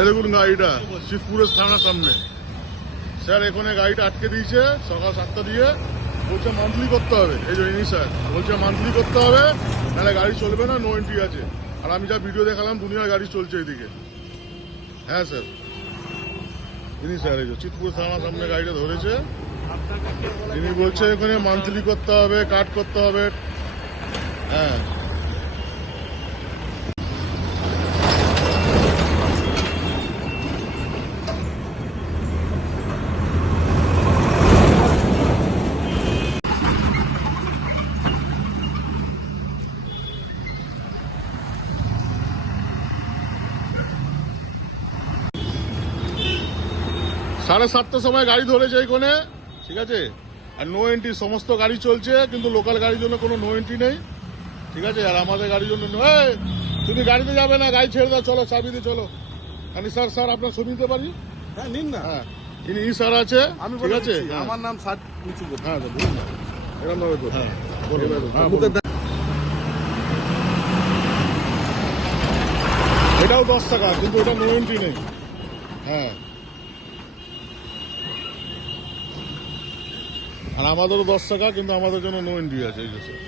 এই দেখুন গাড়িটা শিবপুরের থানার সামনে। স্যার এখানে গাড়িটা আটকে দিয়েছে সকাল 7টা দিয়ে, বলছে মান্থলি করতে হবে। এই যে ইনি স্যার বলছে মান্থলি করতে হবে, নাহলে গাড়ি চলবে না, নো এন্ট্রি আছে। আর আমি যা ভিডিও দেখালাম দুনিয়ার গাড়ি চলছে এইদিকে। হ্যাঁ স্যার, ইনি স্যার এই যে চিতপুর থানার সামনে গাড়িটা ধরেছে। ইনি বলছে এখানে মান্থলি করতে হবে, কাট করতে হবে। হ্যাঁ, সাড়ে 7টার সময় গাড়ি ধরেছে এইখানে, ঠিক আছে। আর নো এন্ট্রি সমস্ত গাড়ি চলছে, কিন্তু লোকাল গাড়ির জন্য কোনো নো এন্ট্রি নেই, ঠিক আছে। আর আমাদের গাড়ির জন্য তুমি গাড়িতে যাবে না, গাড়ি ছেড়ে দাও, চলো চাবি দিয়ে চলো। আমি স্যার স্যার আপনার ছবি নিতে পারি? হ্যাঁ নিন না। হ্যাঁ, ইনি স্যার আছে, আমি ঠিক আছে। আমার নাম সাদ নিচু। হ্যাঁ বলুন না, এরকম ভাবে তো। হ্যাঁ বলুন। হ্যাঁ, মুখে বলুন। এটাও 10 টাকা, কিন্তু এটা নো এন্ট্রি নেই। হ্যাঁ, আর আমাদেরও 10 টাকা, কিন্তু আমাদের জন্য নো এন্ট্রি আছে, এই যে স্যার।